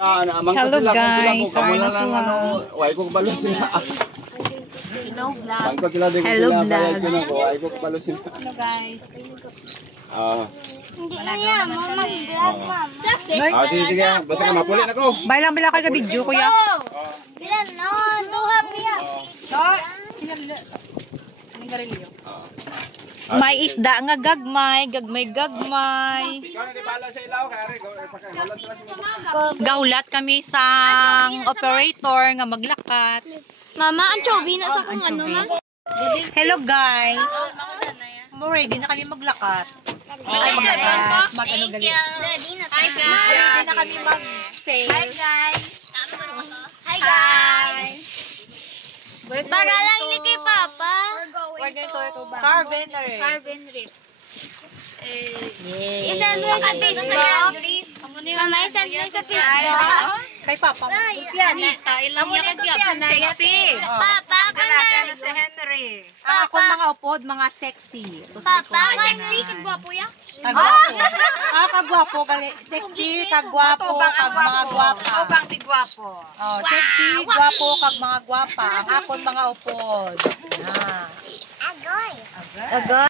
Hello guys, sorry na sila. Hello vlog. Hello guys. Hindi na yan, mag-vlog, ma'am. Sige, basta ka mapuli na ko. Bailang bila ka na video, kuya. Bilan, no, duha piya. May isda nga gagmay, gagmay. Gaulat kami sa operator nga maglakat. Mama, ang chobi na sa kung ano, ma'am. Hello guys. Ready na kami maglakat. Ay, maglakat. Mag-ano gali. Ready na tayo. Ready na kami mag-sale. Hi guys. Hi guys. Para lang ni kay Papa. We're going to Carvenery. Isend mo sa Facebook. Mama, isend mo sa Facebook. Kay Papa. Ilang niya kagyan. Sexy. Papa, Talaga si Henry. Ako mga upod, mga sexy. Papa, sexy, kagwapo ya. Kagwapo. Kagwapo. Sexy, kagwapo, kag mga gwapa. Ito bang si Guapo? Oh, sexy, gwapo, kag mga gwapa. Ang akon mga upod. Agoy. Agoy.